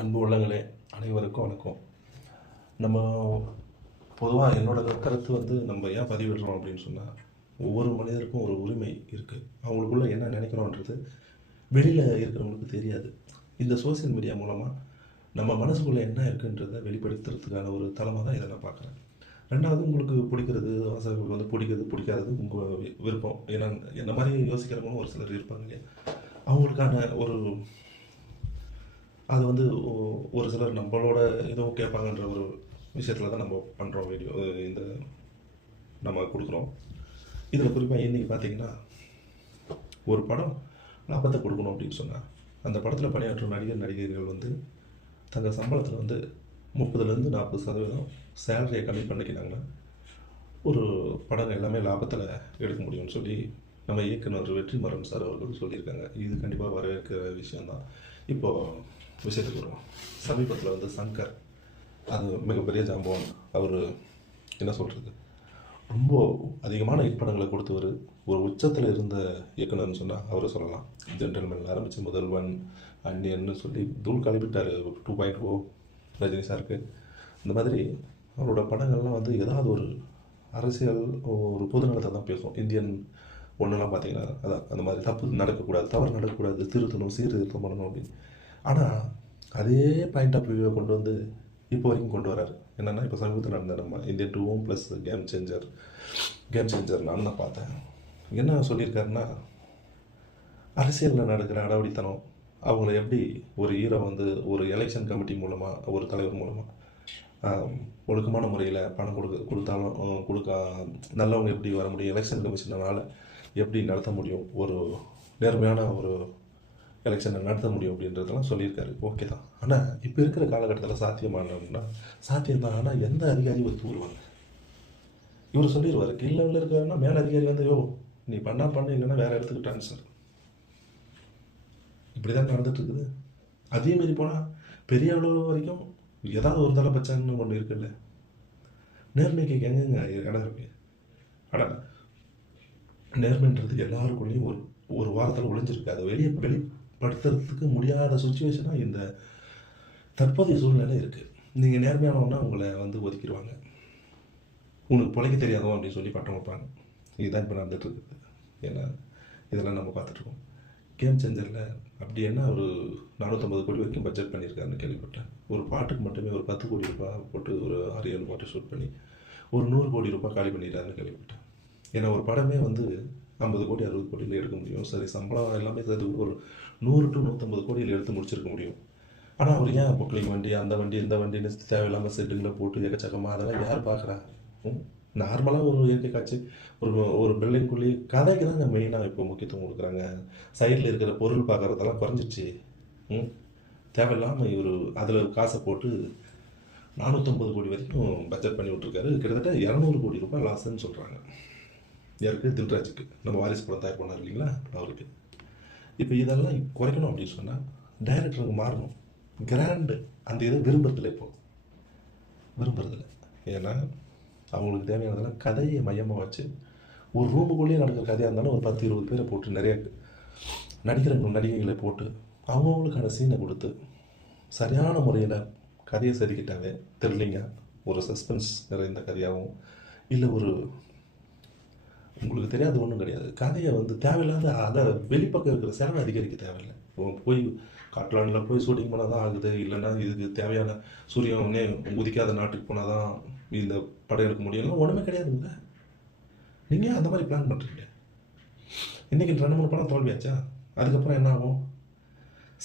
அன்பு உள்ளங்களே, அனைவருக்கும் வணக்கம். நம்ம பொதுவாக என்னோட கருத்து வந்து நம்ம ஏன் பதிவிடுறோம் அப்படின்னு சொன்னால், ஒவ்வொரு மனிதருக்கும் ஒரு உரிமை இருக்குது. அவங்களுக்குள்ள என்ன நினைக்கிறோன்றது வெளியில் இருக்கிறவங்களுக்கு தெரியாது. இந்த சோசியல் மீடியா மூலமாக நம்ம மனசுக்குள்ளே என்ன இருக்குன்றதை வெளிப்படுத்துறதுக்கான ஒரு தளமாக தான் இதை நான் பார்க்குறேன். ரெண்டாவது, உங்களுக்கு பிடிக்கிறது வாசகர்களுக்கு வந்து பிடிக்கிறது பிடிக்காதது உங்கள் விருப்பம். ஏன்னா என்ன மாதிரி யோசிக்கிறவங்களும் ஒரு சிலர் இருப்பாங்க இல்லையா, அவங்களுக்கான ஒரு அது வந்து ஒரு சிலர் நம்மளோட இதுவும் கேட்பாங்கன்ற ஒரு விஷயத்தில் தான் நம்ம பண்ணுறோம் வீடியோ இந்த நம்ம கொடுக்குறோம். இதில் குறிப்பாக இன்றைக்கி பார்த்தீங்கன்னா, ஒரு படம் லாபத்தை கொடுக்கணும் அப்படின்னு சொன்னால், அந்த படத்தில் பணியாற்றும் நடிகர் நடிகைகள் வந்து தங்கள் சம்பளத்தில் வந்து 30% 40% சேலரியை கம்மி பண்ணிக்கிறாங்கன்னா ஒரு படம் எல்லாமே லாபத்தில் எடுக்க முடியும்னு சொல்லி நம்ம இயக்குனர் வெற்றிமாறன் சார் அவர்கள் சொல்லியிருக்காங்க. இது கண்டிப்பாக வரவேற்கிற விஷயந்தான். இப்போது விஷயத்துக்கு வருவோம். சமீபத்தில் வந்து சங்கர், அது மிகப்பெரிய ஜாம்பவான். அவர் என்ன சொல்கிறது, ரொம்ப அதிகமான ஹிட் படங்களை கொடுத்தவர், ஒரு உச்சத்தில் இருந்த இயக்குனர்னு சொன்னால் அவரை சொல்லலாம். ஜென்டல்மேன் ஆரம்பித்து முதல்வன், அந்நியன்னு சொல்லி தூள் கிளப்பிட்டார். 2.0 ரஜினி சாருக்கு. இந்த மாதிரி அவரோட படங்கள்லாம் வந்து ஏதாவது ஒரு அரசியல், ஒரு பொது நலத்தை தான் பேசும். இந்தியன் ஒன்றுலாம் பார்த்தீங்கன்னா அதான் அந்த மாதிரி தப்பு நடக்கக்கூடாது, தவறு நடக்கக்கூடாது, திருத்தணும், சீர்திருத்தம் பண்ணணும் அப்படின்னு. ஆனால் அதே பாயிண்ட் ஆஃப் வியூவை கொண்டு வந்து இப்போ வரைக்கும் கொண்டு வராரு. என்னென்னா, இப்போ சமீபத்தில் நடந்த நம்ம இந்தியன் 2 ப்ளஸ் கேம் சேஞ்சர் நான் தான் பார்த்தேன். என்ன சொல்லியிருக்காருன்னா, அரசியலில் நடக்கிற அடாவடித்தனம், அவங்கள எப்படி ஒரு ஹீரோ வந்து ஒரு எலெக்ஷன் கமிட்டி மூலமாக, ஒரு தலைவர் மூலமாக ஒழுக்கமான முறையில் பணம் கொடுக்க நல்லவங்க எப்படி வர முடியும், எலெக்ஷன் கமிஷனால் எப்படி நடத்த முடியும், ஒரு நேர்மையான ஒரு எலெக்ஷனை நடத்த முடியும் அப்படின்றதெல்லாம் சொல்லியிருக்காரு. ஓகே தான். ஆனால் இப்போ இருக்கிற காலகட்டத்தில் சாத்தியமானோம்னா சாத்தியம்தான். ஆனால் எந்த அதிகாரி ஒத்து வருவாங்க? இவர் சொல்லிடுவார், கீழ் லெவலில் இருக்காருன்னா மேலே அதிகாரி வந்து நீ பண்ண இல்லைன்னா வேறு இடத்துக்கு ட்ரான்ஸ்ஃபர். இப்படி தான் நடந்துட்டுருக்குது. அதே மாரி போனால் பெரிய அளவு வரைக்கும் ஏதாவது ஒரு தலைப்பச்சான்னு ஒன்று இருக்குல்ல, நேர்மைக்கு எங்கெங்க இடம் இருக்கு? ஆனால் நேர்மைன்றது எல்லாருக்குள்ளேயும் ஒரு வாரத்தில் ஒளிஞ்சிருக்கு. அதை வெளிப்படுத்துறதுக்கு முடியாத சுச்சுவேஷனாக இந்த தற்போதைய சூழ்நிலை இருக்குது. நீங்கள் நேர்மையானவன்னா உங்களை வந்து ஒதுக்கிடுவாங்க, உனக்கு பிழைக்க தெரியாதோ அப்படின்னு சொல்லி பட்டம் வைப்பாங்க. இதுதான் இப்போ நடந்துகிட்ருக்குது. ஏன்னா இதெல்லாம் நம்ம பார்த்துட்ருக்கோம். கேம் சேஞ்சரில் அப்படி என்ன ஒரு 450 கோடி வரைக்கும் பட்ஜெட் பண்ணியிருக்காருன்னு கேள்விப்பட்டேன். ஒரு பாட்டுக்கு மட்டுமே ஒரு 10 கோடி ரூபாய் போட்டு ஒரு 6-7 பாட்டு ஷூட் பண்ணி ஒரு 100 கோடி ரூபாய் காலி பண்ணிடுறாருன்னு கேள்விப்பட்டேன். ஏன்னா ஒரு படமே வந்து 50 கோடி 60 கோடியில் எடுக்க முடியும். சரி, சம்பளம் எல்லாமே சேர்த்து ஒரு 100 to 150 கோடியில் எடுத்து முடிச்சிருக்க முடியும். ஆனால் அவர் ஏன் பொக்லிங் வண்டி, அந்த வண்டி, இந்த வண்டின்னு தேவையில்லாமல் செட்டுங்களை போட்டு எக்கச்சக்கமாக அதெல்லாம் யார் பார்க்குறா? நார்மலாக ஒரு இயற்கை காட்சி, ஒரு பில்டிங்குள்ளேயே கதைக்கு தாங்க மெயினாக இப்போ முக்கியத்துவம் கொடுக்குறாங்க. சைடில் இருக்கிற பொருள் பார்க்குறதெல்லாம் குறைஞ்சிடுச்சு. தேவையில்லாமல் இவர் அதில் காசை போட்டு 450 கோடி வரைக்கும் பட்ஜெட் பண்ணி விட்ருக்காரு. கிட்டத்தட்ட 200 கோடி ரூபாய் லாஸ்ன்னு சொல்கிறாங்க. யாருக்கு? தில்ராஜுக்கு. நம்ம வாரிசு படம் தயார் பண்ணார் இல்லைங்களா, அவருக்கு. இப்போ இதெல்லாம் குறைக்கணும் அப்படின்னு சொன்னால் டைரக்டருக்கு மாறணும். கிராண்டு அந்த இதை விரும்புறதில்லை. ஏன்னா அவங்களுக்கு தேவையானதெல்லாம் கதையை மையமாக வச்சு, ஒரு ரூமுக்குள்ளேயே நடக்கிற கதையாக இருந்தாலும் ஒரு 10-20 பேரை போட்டு, நிறைய நடிகைகளை போட்டு அவங்கவுங்களுக்கான சீனை கொடுத்து சரியான முறையில் கதையை சரிக்கிட்டாவே த்ரில்லிங்காக, ஒரு சஸ்பென்ஸ் நிறைந்த கதையாகவும், இல்லை ஒரு உங்களுக்கு தெரியாது ஒன்றும் கிடையாது, கதையை வந்து தேவையில்லாத அதை வெளிப்பக்கம் இருக்கிற செலவு அதிகரிக்க தேவையில்லை. போய் காட்லாண்டில் போய் ஷூட்டிங் பண்ணால் தான் ஆகுது, இல்லைன்னா இதுக்கு தேவையான சூரியனே உதிக்காத நாட்டுக்கு போனால் தான் இந்த படம் எடுக்க முடியும், ஒன்றுமே கிடையாதுங்க. நீங்கள் அந்த மாதிரி பிளான் பண்ணுறீங்க. இன்றைக்கி 2-3 படம் தோல்வியாச்சா? அதுக்கப்புறம் என்ன ஆகும்?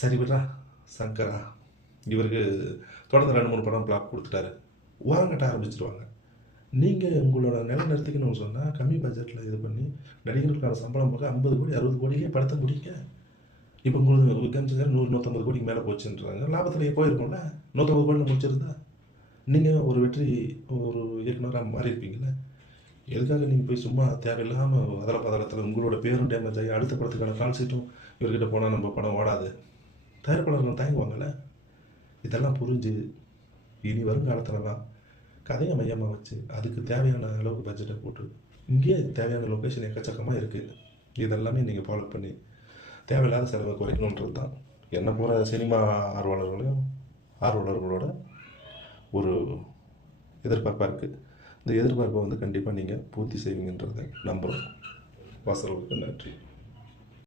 சரி விட்றா சங்கரா, இவருக்கு தொடர்ந்து 2-3 படம் பிளாப் கொடுத்துட்டாரு, ஓரங்கட்ட ஆரம்பிச்சிருவாங்க. நீங்கள் உங்களோட நிலை நிறுத்திக்கணும்னு சொன்னால் கம்மி பட்ஜெட்டில் இது பண்ணி நடிகர்களுக்கான சம்பளம் போக 50 கோடி 60 கோடியிலே படத்தை முடிக்க. இப்போ உங்களுக்கு கேம்சர் 100-150 கோடிக்கு மேலே போச்சுன்றாங்க. லாபத்தில் போயிருக்கோம்ல, 150 கோடியில் முடிச்சிருந்தா நீங்கள் ஒரு ஒரு இயக்குனராக மாறி இருப்பீங்களே. எதுக்காக நீங்கள் போய் சும்மா தேவையில்லாமல் பதளத்தில் உங்களோட பேரும் டேமேஜ் ஆகி அடுத்த படத்துக்கான கால் சீட்டும் இவர்கிட்ட போனால் நம்ம படம் ஓடாது, தயாரிப்பாளர்கள் தயங்குவாங்கள்ல. இதெல்லாம் புரிஞ்சு இனி வருங்காலத்துலலாம் கதையை மையமாக வச்சு அதுக்கு தேவையான அளவுக்கு பட்ஜெட்டை போட்டு, இங்கேயே தேவையான லொக்கேஷன் எக்கச்சக்கமாக இருக்குது, இதெல்லாமே நீங்கள் ஃபாலோ பண்ணி தேவையில்லாத செலவை குறைக்கணுன்றது தான் என்ன போகிற சினிமா ஆர்வலர்களையும் ஆர்வலர்களோட ஒரு எதிர்பார்ப்பாக இருக்குது. இந்த எதிர்பார்ப்பை வந்து கண்டிப்பாக நீங்கள் பூர்த்தி செய்வீங்கன்றதை நம்புகிறோம். வாசகர்களுக்கு நன்றி.